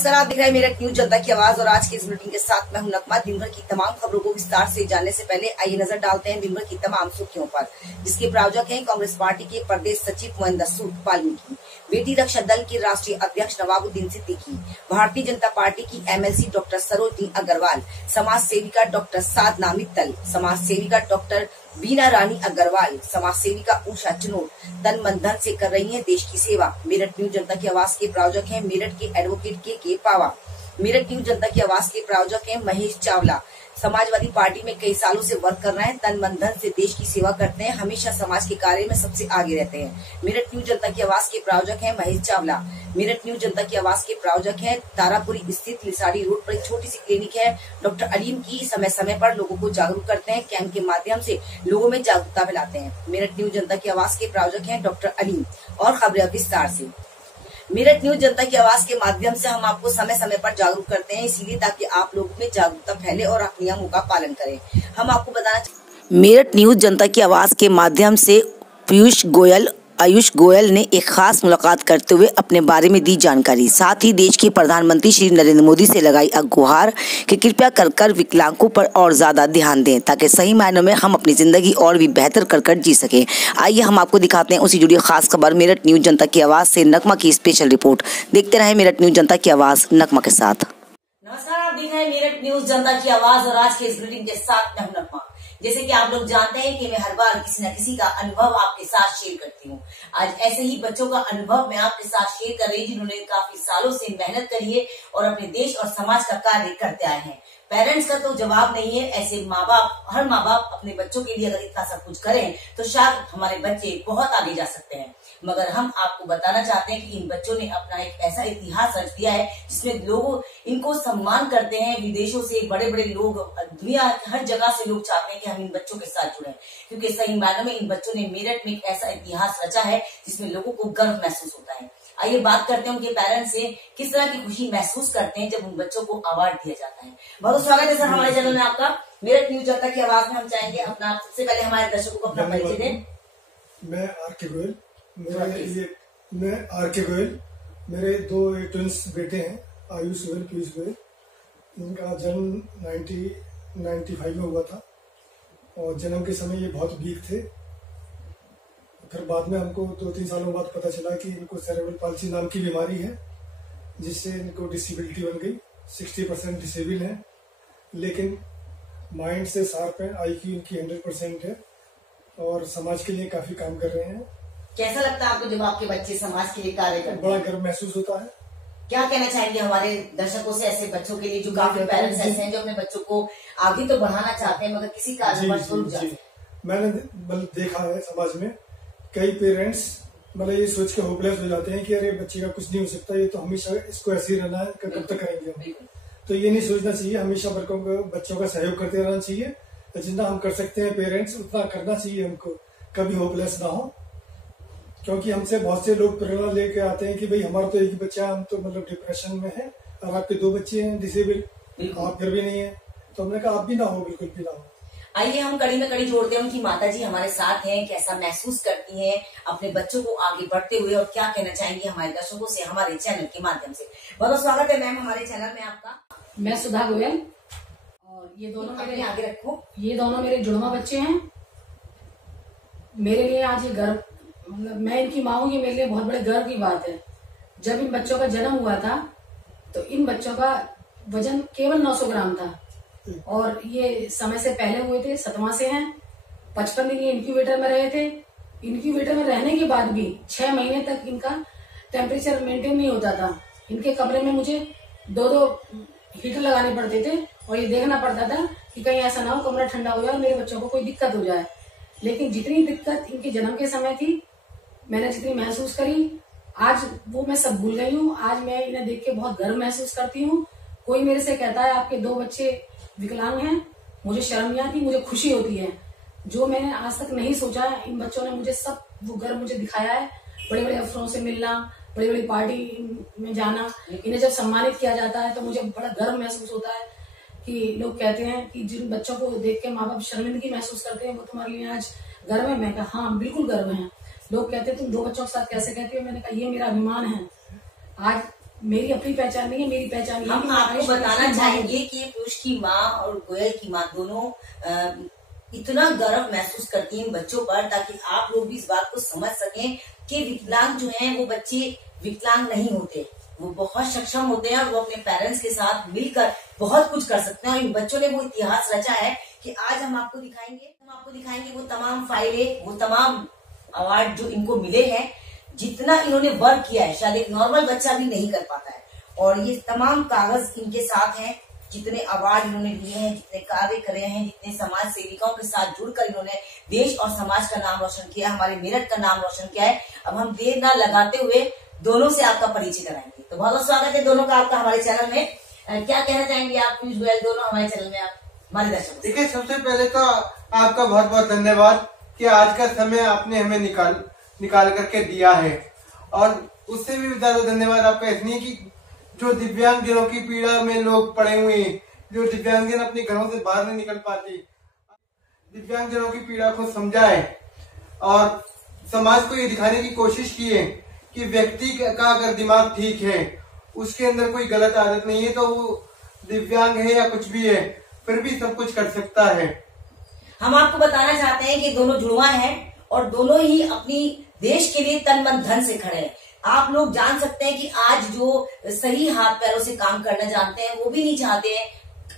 नमस्कार, आप देख रहे हैं मेरठ न्यूज जनता की आवाज और आज की इस बुलेटिन के साथ मैं हूं नकमा। दिन भर की तमाम खबरों को विस्तार से जानने से पहले आइए नजर डालते हैं दिन भर की तमाम सुर्खियों पर, जिसके प्रायोजक हैं कांग्रेस पार्टी के प्रदेश सचिव मोहिंदर सूद वाल्मीकि, बेटी रक्षा दल के राष्ट्रीय अध्यक्ष नवाबुद्दीन सिद्दीकी, भारतीय जनता पार्टी की MLC डॉक्टर सरोजनी अग्रवाल, समाज सेविका डॉक्टर साधना मित्तल, समाज सेविका डॉक्टर बीना रानी अग्रवाल, समाज सेविका उषा चनोर तन मन धन से कर रही हैं देश की सेवा। मेरठ न्यूज जनता की आवाज के प्रायोजक हैं मेरठ के एडवोकेट के पावा। मेरठ न्यूज जनता की आवाज के प्रायोजक हैं महेश चावला, समाजवादी पार्टी में कई सालों से वर्क कर रहे हैं, तन मन धन से देश की सेवा करते हैं, हमेशा समाज के कार्य में सबसे आगे रहते हैं। मेरठ न्यूज जनता की आवाज के प्रायोजक हैं महेश चावला। मेरठ न्यूज जनता की आवाज के प्रायोजक हैं तारापुरी स्थित लिसाड़ी रोड पर एक छोटी सी क्लिनिक है डॉक्टर अलीम की, समय समय पर लोगों को जागरूक करते हैं, कैंप के माध्यम से लोगों में जागरूकता फैलाते हैं। मेरठ न्यूज जनता की आवाज के प्रायोजक हैं डॉक्टर अलीम। और खबरें विस्तार से। मेरठ न्यूज जनता की आवाज के माध्यम से हम आपको समय समय पर जागरूक करते हैं, इसीलिए ताकि आप लोगों में जागरूकता फैले और आप नियमों का पालन करें। हम आपको बताना मेरठ न्यूज जनता की आवाज के माध्यम से आयुष गोयल ने एक खास मुलाकात करते हुए अपने बारे में दी जानकारी। साथ ही देश के प्रधानमंत्री श्री नरेंद्र मोदी से लगाई गुहार कि कृपया कर विकलांगों पर और ज्यादा ध्यान दें, ताकि सही मायनों में हम अपनी जिंदगी और भी बेहतर कर जी सकें। आइए हम आपको दिखाते हैं उसी जुड़ी खास खबर। मेरठ न्यूज जनता की आवाज से नकमा की स्पेशल रिपोर्ट। देखते रहे मेरठ न्यूज जनता की आवाज नकमा के साथ। नमस्कार, आप देख रहे हैं मेरठ न्यूज जनता की आवाज और आज के इस बुलेटिन के साथ मैं हूं नकमा। जैसे कि आप लोग जानते हैं कि मैं हर बार किसी न किसी का अनुभव आपके साथ शेयर करती हूँ। आज ऐसे ही बच्चों का अनुभव मैं आपके साथ शेयर कर रही हूँ, जिन्होंने काफी सालों से मेहनत करी है और अपने देश और समाज का कार्य करते आए हैं। पेरेंट्स का तो जवाब नहीं है, ऐसे माँ बाप, हर माँ बाप अपने बच्चों के लिए अगर इतना सब कुछ करें तो शायद हमारे बच्चे बहुत आगे जा सकते हैं। मगर हम आपको बताना चाहते हैं कि इन बच्चों ने अपना एक ऐसा इतिहास रच दिया है जिसमें लोग इनको सम्मान करते हैं। विदेशों से बड़े बड़े लोग, दुनिया हर जगह से लोग चाहते हैं कि हम इन बच्चों के साथ जुड़े, क्योंकि सही मायनों में इन बच्चों ने मेरठ में एक ऐसा इतिहास रचा है जिसमें लोगों को गर्व महसूस होता है। आइए बात करते हैं उनके पेरेंट्स से, किस तरह की खुशी महसूस करते हैं जब उन बच्चों को अवार्ड दिया जाता है। बहुत स्वागत है सर हमारे चैनल में आपका। मेरठ न्यूज जनता की आवाज में हम चाहेंगे अपना सबसे पहले हमारे दर्शकों को अपना परिचय दें। मैं आर.के. गोयल, मेरे दो ट्विंस बेटे हैं, आयुष गोयल, पीयूष गोयल। इनका जन्म 1995 में हुआ था और जन्म के समय ये बहुत वीक थे। फिर बाद में हमको 2-3 सालों बाद पता चला कि इनको सेरेब्रल पाल्सी नाम की बीमारी है, जिससे इनको डिसेबिलिटी बन गई। 60% डिसेबल है, लेकिन माइंड से शार्प है, IQ इनकी 100% है और समाज के लिए काफी काम कर रहे हैं। कैसा लगता है आपको जब आपके बच्चे समाज के लिए कार्य करते हैं? बड़ा गर्व महसूस होता है। क्या कहना चाहेंगे हमारे दर्शकों से, ऐसे बच्चों के लिए जो काफी पेरेंट्स ऐसे हैं जो अपने बच्चों को आगे तो बढ़ाना चाहते हैं मगर किसी कारणवश रुक जाते हैं? मैंने देखा है समाज में कई पेरेंट्स ये सोच के होपलेस हो जाते हैं कि अरे बच्चे का कुछ नहीं हो सकता, ये तो हमेशा इसको ऐसे ही रहना है, कब तक करेंगे हम। तो ये नहीं सोचना चाहिए, हमेशा बच्चों का सहयोग करते रहना चाहिए। जितना हम कर सकते हैं पेरेंट्स उतना करना चाहिए हमको, कभी होपलेस ना हो। क्योंकि हमसे बहुत से लोग प्रेरणा लेके आते हैं कि भाई हमारा तो एक ही बच्चा, हम तो डिप्रेशन में है और आपके 2 बच्चे हैं डिसेबल, आप फिर भी नहीं है। तो हमने कहा आप भी ना हो, बिल्कुल भी ना हो। आइए हम कड़ी में कड़ी जोड़ते हैं। उनकी माता जी हमारे साथ हैं, कैसा महसूस करती हैं अपने बच्चों को आगे बढ़ते हुए और क्या कहना चाहेंगी हमारे दर्शकों से हमारे चैनल के माध्यम से। बहुत स्वागत है मैम हमारे चैनल में आपका। मैं सुधा गोयल और ये दोनों मेरे आगे रखो, ये दोनों मेरे जुड़वा बच्चे हैं। मेरे लिए आज ये गर्व, मैं इनकी माँ हूँ, ये मेरे लिए बहुत बड़े गर्व की बात है। जब इन बच्चों का जन्म हुआ था तो इन बच्चों का वजन केवल 900 ग्राम था और ये समय से पहले हुए थे, 7वां से हैं। 55 दिन ये इंक्यूबेटर में रहे थे। इंक्यूबेटर में रहने के बाद भी 6 महीने तक इनका टेम्परेचर मेंटेन नहीं होता था। इनके कमरे में मुझे 2-2 हीटर लगाने पड़ते थे और ये देखना पड़ता था कि कहीं ऐसा ना हो कमरा ठंडा हो जाए और मेरे बच्चों को कोई दिक्कत हो जाए। लेकिन जितनी दिक्कत इनके जन्म के समय थी, मैंने जितनी महसूस करी, आज वो मैं सब भूल गई हूँ। आज मैं इन्हें देख के बहुत गर्व महसूस करती हूँ। कोई मेरे से कहता है आपके 2 बच्चे विकलांग हैं, मुझे शर्म नहीं आती, मुझे खुशी होती है। जो मैंने आज तक नहीं सोचा है, इन बच्चों ने मुझे सब वो गर्व मुझे दिखाया है। बड़े बड़े अफसरों से मिलना, बड़ी बड़ी पार्टी में जाना, इन्हें जब सम्मानित किया जाता है तो मुझे बड़ा गर्व महसूस होता है कि लोग कहते हैं कि जिन बच्चों को देख के माँ बाप शर्मिंदगी महसूस करते हैं वो तुम्हारे लिए आज गर्व है। मैं कहा हाँ बिल्कुल गर्व है। लोग कहते हैं तुम 2 बच्चों के साथ कैसे कहती हो, मैंने कहा ये मेरा अभिमान है। आज मेरी अपनी पहचान नहीं है, मेरी पहचान ये है कि हम मैं आपको आयुष बताना की माँ हूँ। चाहेंगे कि पीयूष की माँ और गोयल की माँ दोनों इतना गर्व महसूस करती हैं इन बच्चों पर, ताकि आप लोग भी इस बात को समझ सकें कि विकलांग जो हैं वो बच्चे विकलांग नहीं होते, वो बहुत सक्षम होते हैं और वो अपने पेरेंट्स के साथ मिलकर बहुत कुछ कर सकते हैं। और इन बच्चों ने वो इतिहास रचा है कि आज हम आपको दिखाएंगे वो तमाम फाइलें, वो तमाम अवार्ड जो इनको मिले हैं, जितना इन्होंने वर्क किया है शायद एक नॉर्मल बच्चा भी नहीं कर पाता है। और ये तमाम कागज इनके साथ हैं, जितने अवार्ड इन्होंने लिए हैं, जितने कार्य करे हैं, जितने समाज सेविकाओं के साथ जुड़कर इन्होंने देश और समाज का नाम रोशन किया, हमारे मेरठ का नाम रोशन किया है। अब हम देर न लगाते हुए दोनों से आपका परिचय कराएंगे। तो बहुत बहुत स्वागत है दोनों का आपका हमारे चैनल में। क्या कहना चाहेंगे आप पीयूष गोयल दोनों हमारे चैनल में, आप हमारे दर्शक? देखिए, सबसे पहले तो आपका बहुत बहुत धन्यवाद कि आज का समय आपने हमें निकाल करके दिया है। और उससे भी ज्यादा धन्यवाद आपका इसलिए कि जो दिव्यांगजनों की पीड़ा में लोग पड़े हुए हैं, जो दिव्यांगजन अपने घरों से बाहर नहीं निकल पाते, दिव्यांगजनों की पीड़ा को समझा है और समाज को ये दिखाने की कोशिश की है कि व्यक्ति का अगर दिमाग ठीक है, उसके अंदर कोई गलत आदत नहीं है, तो वो दिव्यांग है या कुछ भी है फिर भी सब कुछ कर सकता है। हम आपको बताना चाहते हैं कि दोनों जुड़वा हैं और दोनों ही अपनी देश के लिए तन मन धन से खड़े हैं। आप लोग जान सकते हैं कि आज जो सही हाथ पैरों से काम करना जानते हैं वो भी नहीं चाहते हैं,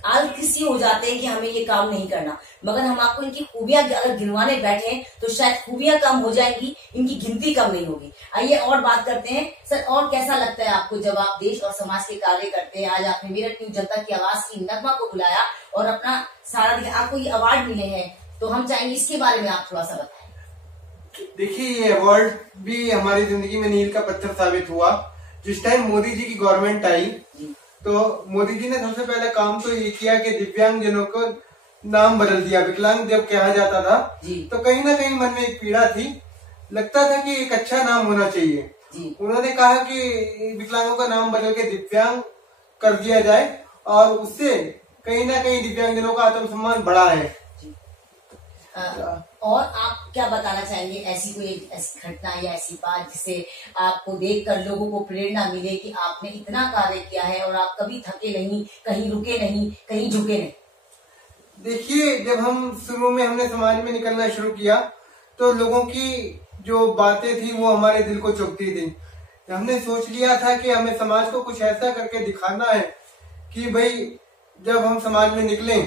आलसी हो जाते हैं कि हमें ये काम नहीं करना। मगर हम आपको इनकी खूबियां अगर गिनवाने बैठे तो शायद खूबियां कम हो जाएंगी, इनकी गिनती कम नहीं होगी। आइए और बात करते हैं। सर, और कैसा लगता है आपको जब आप देश और समाज के कार्य करते हैं? आज आपने मेरठ न्यूज जनता की आवाज की नगमा को बुलाया और अपना सारा आपको ये अवार्ड मिले हैं, तो हम चाहेंगे इसके बारे में आप थोड़ा सा बताएं। देखिए, ये अवार्ड भी हमारी जिंदगी में मील का पत्थर साबित हुआ। जिस टाइम मोदी जी की गवर्नमेंट आई तो मोदी जी ने सबसे पहले काम तो ये किया कि दिव्यांगजनों को नाम बदल दिया। विकलांग जब कहा जाता था तो कहीं ना कहीं मन में एक पीड़ा थी, लगता था कि एक अच्छा नाम होना चाहिए। उन्होंने कहा कि विकलांगों का नाम बदल के दिव्यांग कर दिया जाए और उससे कहीं ना कहीं दिव्यांगजनों का आत्मसम्मान बढ़ा है। और आप क्या बताना चाहेंगे, ऐसी कोई ऐसी घटना या ऐसी बात जिससे आपको देखकर लोगों को प्रेरणा मिले कि आपने इतना कार्य किया है और आप कभी थके नहीं, कहीं रुके नहीं, कहीं झुके नहीं? देखिए, जब हम शुरू में हमने समाज में निकलना शुरू किया तो लोगों की जो बातें थी वो हमारे दिल को चुभती थी। हमने सोच लिया था कि हमें समाज को कुछ ऐसा करके दिखाना है कि भाई जब हम समाज में निकले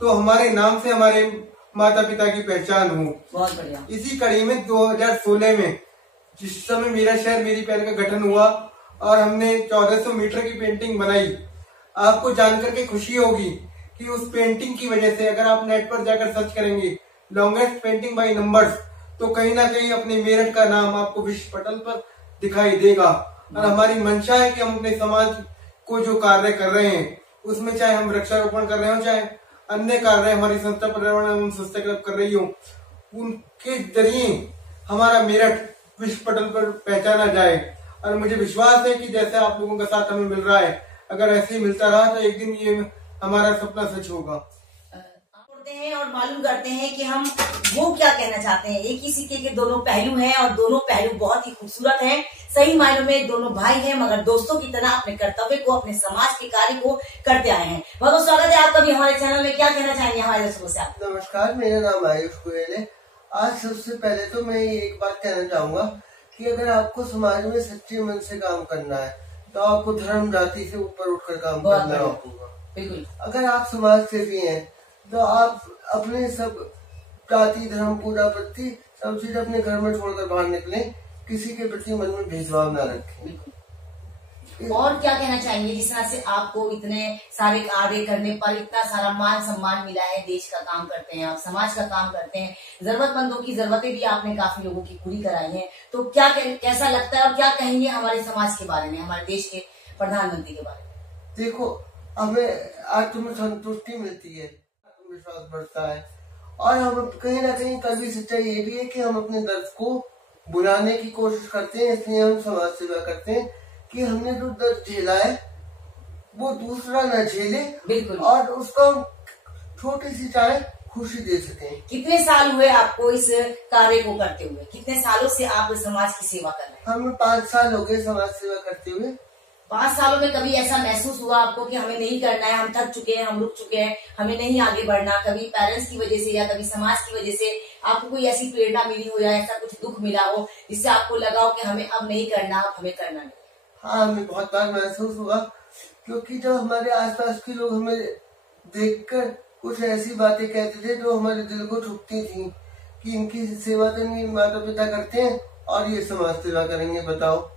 तो हमारे नाम से हमारे माता पिता की पहचान हो। बहुत बढ़िया। इसी कड़ी में 2016 में जिस समय मेरा शहर मेरी पहल का गठन हुआ और हमने 1400 मीटर की पेंटिंग बनाई, आपको जानकर के खुशी होगी कि उस पेंटिंग की वजह से अगर आप नेट पर जाकर सर्च करेंगे लॉन्गेस्ट पेंटिंग बाय नंबर्स, तो कहीं ना कहीं अपने मेरठ का नाम आपको विश्व पटल पर दिखाई देगा। और हमारी मंशा है कि हम अपने समाज को जो कार्य कर रहे हैं उसमें, चाहे हम वृक्षारोपण कर रहे हो, चाहे अन्य कार्य हमारी संस्था पर्यावरण एवं स्वच्छता क्लब कर रही हो, उनके जरिए हमारा मेरठ विश्व पटल पर पहचाना जाए। और मुझे विश्वास है कि जैसे आप लोगों का साथ हमें मिल रहा है, अगर ऐसे ही मिलता रहा तो एक दिन ये हमारा सपना सच होगा। हैं और मालूम करते हैं कि हम वो क्या कहना चाहते हैं। एक ही सिक्के के दोनों पहलू हैं और दोनों पहलू बहुत ही खूबसूरत हैं। सही मायनों में दोनों भाई हैं, मगर दोस्तों की तरह अपने कर्तव्य को, अपने समाज के कार्य को करते आए हैं। बहुत बहुत स्वागत है आपका भी हमारे चैनल में। क्या कहना चाहेंगे हमारे दर्शकों से आप? नमस्कार, मेरा नाम आयुष गोयल है। आज सबसे पहले तो मैं एक बात कहना चाहूंगा कि अगर आपको समाज में सच्चे मन से काम करना है तो आपको धर्म जाति से ऊपर उठकर काम करना होगा। बिल्कुल। अगर आप समाज सेवी हैं तो आप अपने सब जाति धर्म पूजा प्रति सब चीज अपने घर में छोड़कर बाहर निकलें, किसी के प्रति मन में भेदभाव न रखें। और क्या कहना चाहेंगे, जिस तरह से आपको इतने सारे कार्य करने पर इतना सारा मान सम्मान मिला है, देश का काम करते हैं आप, समाज का काम करते हैं, जरूरतमंदों की जरूरतें भी आपने काफी लोगों की पूरी कराई है, तो क्या कैसा लगता है और क्या कहेंगे हमारे समाज के बारे में, हमारे देश के प्रधानमंत्री के बारे में? देखो, हमें आत्म संतुष्टि मिलती है, विश्वास बढ़ता है और हम कहीं ना कहीं कभी सच्चाई ये भी है कि हम अपने दर्द को बुलाने की कोशिश करते हैं। इसलिए हम समाज सेवा करते हैं कि हमने जो दर्द झेला है वो दूसरा न झेले। बिल्कुल। और उसको हम छोटी सी चाहे खुशी दे सके। कितने साल हुए आपको इस कार्य को करते हुए? कितने सालों से आप समाज की सेवा कर रहे हैं? हमें 5 साल हो गए समाज सेवा करते हुए। 5 सालों में कभी ऐसा महसूस हुआ आपको कि हमें नहीं करना है, हम थक चुके हैं, हम रुक चुके हैं, हमें नहीं आगे बढ़ना, कभी पेरेंट्स की वजह से या कभी समाज की वजह से आपको कोई ऐसी प्रेरणा मिली हो या ऐसा कुछ दुख मिला हो जिससे आपको लगा हो कि हमें अब नहीं करना, अब हमें करना नहीं? हाँ, हमें बहुत बार महसूस हुआ, क्योंकि जब हमारे आसपास के लोग हमें देखकर कुछ ऐसी बातें कहते थे जो हमारे दिल को छूती थी कि इनकी सेवा तो नहीं माता पिता करते हैं और ये समाज सेवा करेंगे, बताओ।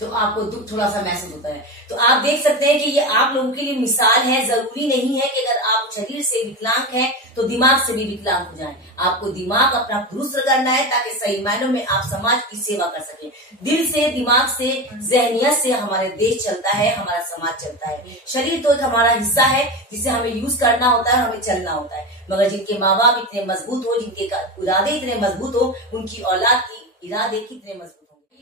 तो आपको दुख थोड़ा सा महसूस होता है। तो आप देख सकते हैं कि ये आप लोगों के लिए मिसाल है। जरूरी नहीं है कि अगर आप शरीर से विकलांग हैं तो दिमाग से भी विकलांग हो जाएं। आपको दिमाग अपना दुरुस्त करना है ताकि सही मायनों में आप समाज की सेवा कर सकें। दिल से, दिमाग से, जहनियत से हमारे देश चलता है, हमारा समाज चलता है। शरीर तो एक हमारा हिस्सा है जिसे हमें यूज करना होता है, हमें चलना होता है। मगर जिनके माँ बाप इतने मजबूत हो, जिनके इरादे इतने मजबूत हो, उनकी औलाद की इरादे कितने मजबूत।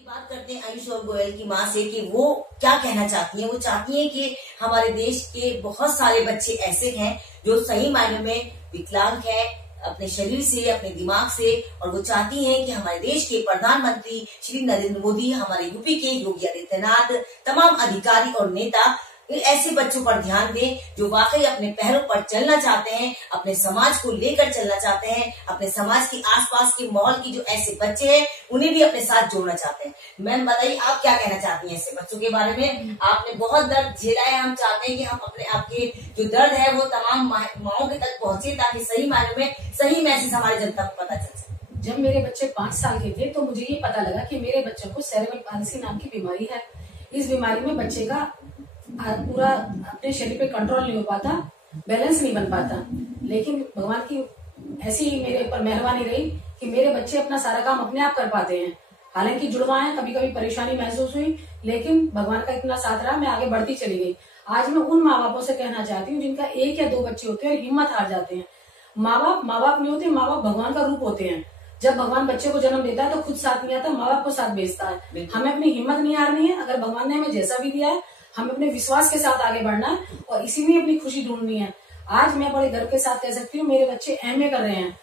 बात करते हैं आयुष और गोयल की माँ से कि वो क्या कहना चाहती हैं। वो चाहती हैं कि हमारे देश के बहुत सारे बच्चे ऐसे हैं जो सही मायने में विकलांग हैं अपने शरीर से, अपने दिमाग से, और वो चाहती हैं कि हमारे देश के प्रधानमंत्री श्री नरेंद्र मोदी, हमारे यूपी के योगी आदित्यनाथ, तमाम अधिकारी और नेता ऐसे बच्चों पर ध्यान दें जो वाकई अपने पैरों पर चलना चाहते हैं, अपने समाज को लेकर चलना चाहते हैं, अपने समाज के आसपास के माहौल की जो ऐसे बच्चे हैं उन्हें भी अपने साथ जोड़ना चाहते हैं। मैम बताइए, आप क्या कहना चाहती हैं ऐसे बच्चों के बारे में? आपने बहुत दर्द झेला है, हम चाहते हैं कि हम अपने आपके जो दर्द है वो तमाम माओं के तक पहुंचे ताकि सही मायने में सही मैसेज हमारी जनता को पता चल सके। जब मेरे बच्चे 5 साल के थे तो मुझे ये पता लगा कि मेरे बच्चों को सेरेब्रल पाल्सी नाम की बीमारी है। इस बीमारी में बच्चे का पूरा अपने शरीर पे कंट्रोल नहीं हो पाता, बैलेंस नहीं बन पाता। लेकिन भगवान की ऐसी ही मेरे ऊपर मेहरबानी रही कि मेरे बच्चे अपना सारा काम अपने आप कर पाते हैं। हालांकि जुड़वाएं, कभी कभी परेशानी महसूस हुई, लेकिन भगवान का इतना साथ रहा, मैं आगे बढ़ती चली गई। आज मैं उन माँ बापों से कहना चाहती हूँ जिनका 1 या 2 बच्चे होते हैं और हिम्मत हार जाते हैं। माँ बाप नहीं होते, माँ बाप भगवान का रूप होते हैं। जब भगवान बच्चे को जन्म देता है तो खुद साथ नहीं आता, माँ बाप को साथ भेजता है। हमें अपनी हिम्मत नहीं हारनी है। अगर भगवान ने हमें जैसा भी दिया है हमें अपने विश्वास के साथ आगे बढ़ना है और इसी में अपनी खुशी ढूंढनी है। आज मैं बड़े गर्व के साथ कह सकती हूँ मेरे बच्चे MA कर रहे हैं।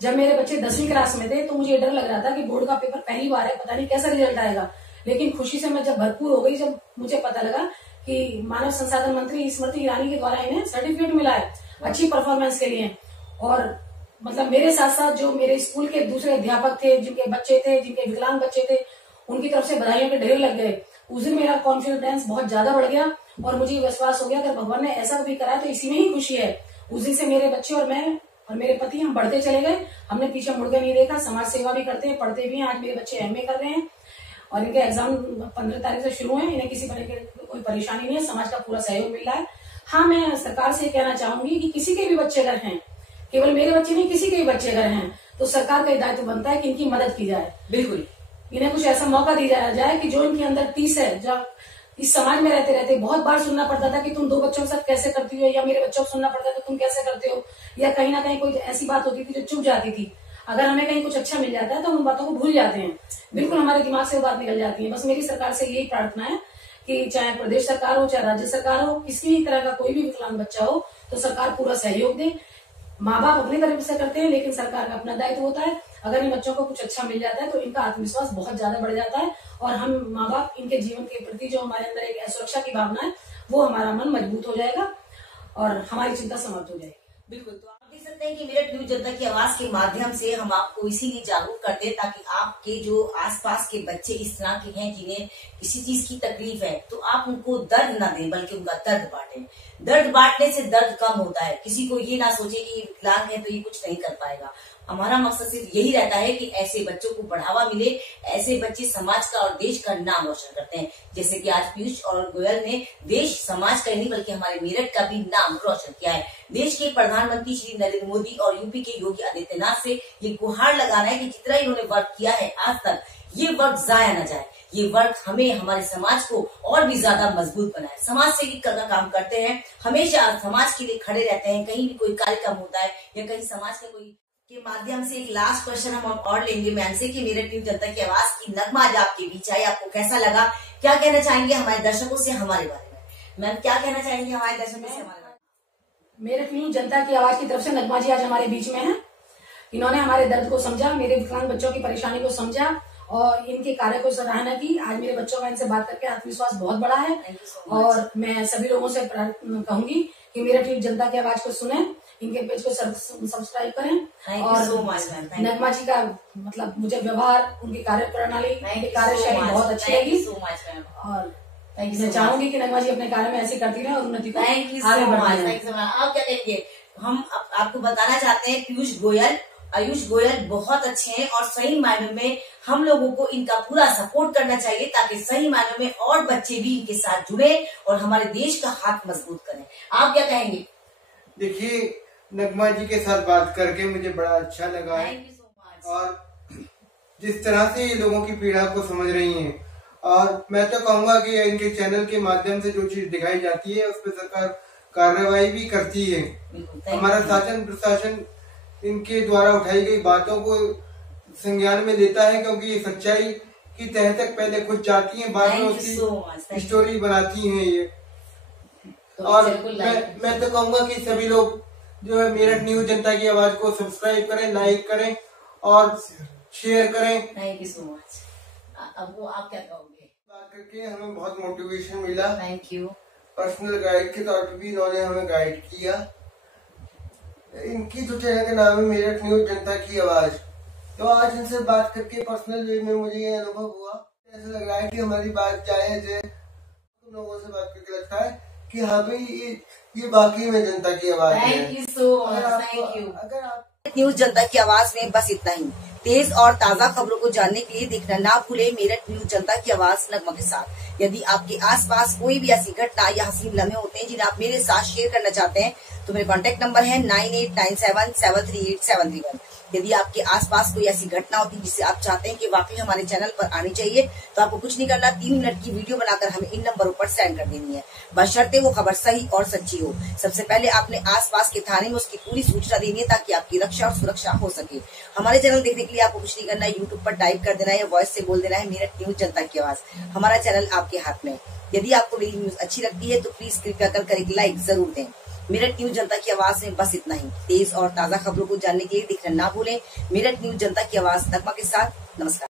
जब मेरे बच्चे 10वीं क्लास में थे तो मुझे डर लग रहा था कि बोर्ड का पेपर पहली बार है, पता नहीं कैसा रिजल्ट आएगा। लेकिन खुशी से मैं जब भरपूर हो गई जब मुझे पता लगा कि मानव संसाधन मंत्री स्मृति ईरानी के द्वारा इन्हें सर्टिफिकेट मिला है अच्छी परफॉर्मेंस के लिए। और मतलब मेरे साथ साथ जो मेरे स्कूल के दूसरे अध्यापक थे, जिनके बच्चे थे, जिनके विकलांग बच्चे थे, उनकी तरफ से बधाइयों के ढेर लग गए। उस दिन मेरा कॉन्फिडेंस बहुत ज्यादा बढ़ गया और मुझे विश्वास हो गया अगर भगवान ने ऐसा भी करा तो इसी में ही खुशी है। उस दिन से मेरे बच्चे और मैं और मेरे पति हम बढ़ते चले गए, हमने पीछे मुड़कर नहीं देखा। समाज सेवा भी करते हैं, पढ़ते भी हैं। आज मेरे बच्चे MA कर रहे हैं और इनके एग्जाम 15 तारीख से शुरू है। इन्हें किसी तरह की कोई परेशानी नहीं है, समाज का पूरा सहयोग मिल रहा है। हाँ, मैं सरकार से कहना चाहूंगी कि किसी के भी बच्चे अगर हैं, केवल मेरे बच्चे नहीं किसी के भी बच्चे अगर हैं, तो सरकार का दायित्व बनता है कि इनकी मदद की जाए। बिल्कुल, इन्हें कुछ ऐसा मौका दिया जाए कि जो इनके अंदर 30 है। जब इस समाज में रहते रहते बहुत बार सुनना पड़ता था कि तुम 2 बच्चों के साथ कैसे करती हो, या मेरे बच्चों को सुनना पड़ता था तुम कैसे करते हो, या कहीं ना कहीं कोई ऐसी बात होती थी जो चुप जाती थी। अगर हमें कहीं कुछ अच्छा मिल जाता है तो उन बातों को भूल जाते हैं, बिल्कुल हमारे दिमाग से वो बात निकल जाती है। बस मेरी सरकार से यही प्रार्थना है कि चाहे प्रदेश सरकार हो, चाहे राज्य सरकार हो, किसी तरह का कोई भी विकलांग बच्चा हो तो सरकार पूरा सहयोग दे। माँ बाप अपनी तरफ से करते हैं लेकिन सरकार का अपना दायित्व होता है। अगर इन बच्चों को कुछ अच्छा मिल जाता है तो इनका आत्मविश्वास बहुत ज्यादा बढ़ जाता है और हम माँ बाप इनके जीवन के प्रति जो हमारे अंदर एक असुरक्षा की भावना है वो हमारा मन मजबूत हो जाएगा और हमारी चिंता समाप्त हो जाएगी। बिल्कुल, तो आप देख सकते हैं कि मेरठ न्यूज जनता की आवाज के माध्यम से हम आपको इसीलिए जागरूक करते हैं ताकि आपके जो आसपास के बच्चे इस तरह के हैं जिन्हें किसी चीज की तकलीफ है तो आप उनको दर्द ना दें बल्कि उनका दर्द बांटें। दर्द बांटने से दर्द कम होता है। किसी को ये ना सोचे कि विकलांग है तो ये कुछ नहीं कर पाएगा। हमारा मकसद सिर्फ यही रहता है कि ऐसे बच्चों को बढ़ावा मिले, ऐसे बच्चे समाज का और देश का नाम रोशन करते हैं। जैसे कि आज पीयूष और गोयल ने देश समाज का नहीं बल्कि हमारे मेरठ का भी नाम रोशन किया है। देश के प्रधानमंत्री श्री नरेंद्र मोदी और यूपी के योगी आदित्यनाथ से ये गुहार लगाना है कि जितना इन्होंने वर्क किया है आज तक ये वर्क जाया न जाए। ये वर्क हमें हमारे समाज को और भी ज्यादा मजबूत बनाए। समाज सेवी का काम करते हैं, हमेशा समाज के लिए खड़े रहते हैं। कहीं भी कोई कार्यक्रम होता है या कहीं समाज का कोई के माध्यम से एक लास्ट क्वेश्चन हम और लेंगे मैम से कि मेरठ न्यूज जनता की आवाज की नगमा आज आपके बीच आई, आपको कैसा लगा, क्या कहना चाहेंगे हमारे दर्शकों से हमारे बारे में? मैम क्या कहना चाहेंगे हमारे दर्शकों से हमारे बारे में? मेरठ न्यूज जनता की आवाज की तरफ से नगमा जी आज हमारे बीच में है। इन्होंने हमारे दर्द को समझा, मेरे विकलांग बच्चों की परेशानी को समझा और इनके कार्य को सराहना की। आज मेरे बच्चों का इनसे बात करके आत्मविश्वास बहुत बड़ा है। और मैं सभी लोगों से कहूंगी कि मेरा टीवी जनता की आवाज को सुने, इनके पेज को सब्सक्राइब करें। और नगमा जी का मतलब मुझे व्यवहार, उनकी कार्य प्रणाली, उनकी कार्यशैली बहुत अच्छी लगी। और मैं चाहूंगी कि नगमा जी अपने कार्य में ऐसे करती रहे और उन्नति को आगे बढ़ाएं। आप क्या कहेंगे? हम आपको बताना चाहते हैं आयुष गोयल बहुत अच्छे हैं और सही मायनों में हम लोगों को इनका पूरा सपोर्ट करना चाहिए ताकि सही मायनों में और बच्चे भी इनके साथ जुड़े और हमारे देश का हाथ मजबूत करें। आप क्या कहेंगे? देखिए, नगमा जी के साथ बात करके मुझे बड़ा अच्छा लगा है और जिस तरह से ये लोगों की पीड़ा को समझ रही हैं, और मैं तो कहूंगा कि इनके चैनल के माध्यम से जो चीज दिखाई जाती है उस पर सरकार कार्रवाई भी करती है। हमारा शासन प्रशासन इनके द्वारा उठाई गई बातों को संज्ञान में लेता है, क्योंकि ये सच्चाई की तह तक पहले खुद जाती हैं, बाद में उसकी स्टोरी बनाती हैं ये। और मैं तो कहूंगा कि सभी लोग जो है मेरठ न्यूज जनता की आवाज को सब्सक्राइब करें, लाइक करें और शेयर करें। Thank you so much. अब वो आप क्या कहोगे? बात करके हमें बहुत मोटिवेशन मिला। Thank you. पर्सनल गाइड के तौर पर भी इन्होंने हमें गाइड किया। इनकी जो चैनल का नाम है मेरठ न्यूज जनता की आवाज, तो आज इनसे बात करके पर्सनल वे में मुझे ये अनुभव हुआ, ऐसा लग रहा है कि हमारी बात जायज है। तुम लोगों से बात करके लगता है कि हाँ भाई ये बाकी में जनता की आवाज है। Thank you so much. Thank you. अगर आप न्यूज जनता की आवाज में बस इतना ही। तेज और ताजा खबरों को जानने के लिए देखना ना भूले मेरठ न्यूज जनता की आवाज नगमा के साथ। यदि आपके आसपास कोई भी ऐसी घटना या हसीन लम्हे होते हैं जिन्हें आप मेरे साथ शेयर करना चाहते हैं तो मेरे कॉन्टेक्ट नंबर है 9897738731। यदि आपके आसपास कोई ऐसी घटना होती है जिसे आप चाहते हैं कि वाकई हमारे चैनल पर आनी चाहिए तो आपको कुछ नहीं करना, 3 मिनट की वीडियो बनाकर हमें इन नंबरों पर सेंड कर देनी है, बशर्ते वो खबर सही और सच्ची हो। सबसे पहले आपने आसपास के थाने में उसकी पूरी सूचना देनी है ताकि आपकी रक्षा और सुरक्षा हो सके। हमारे चैनल देखने के लिए आपको कुछ नहीं करना है, यूट्यूब पर टाइप कर देना है या वॉइस से बोल देना है मेरठ न्यूज जनता की आवाज। हमारा चैनल आपके हाथ में। यदि आपको मेरी न्यूज अच्छी लगती है तो प्लीज कृपया कर एक लाइक जरूर दें। मेरठ न्यूज जनता की आवाज में बस इतना ही। तेज और ताजा खबरों को जानने के लिए देखना ना भूलें मेरठ न्यूज जनता की आवाज नगमा के साथ। नमस्कार।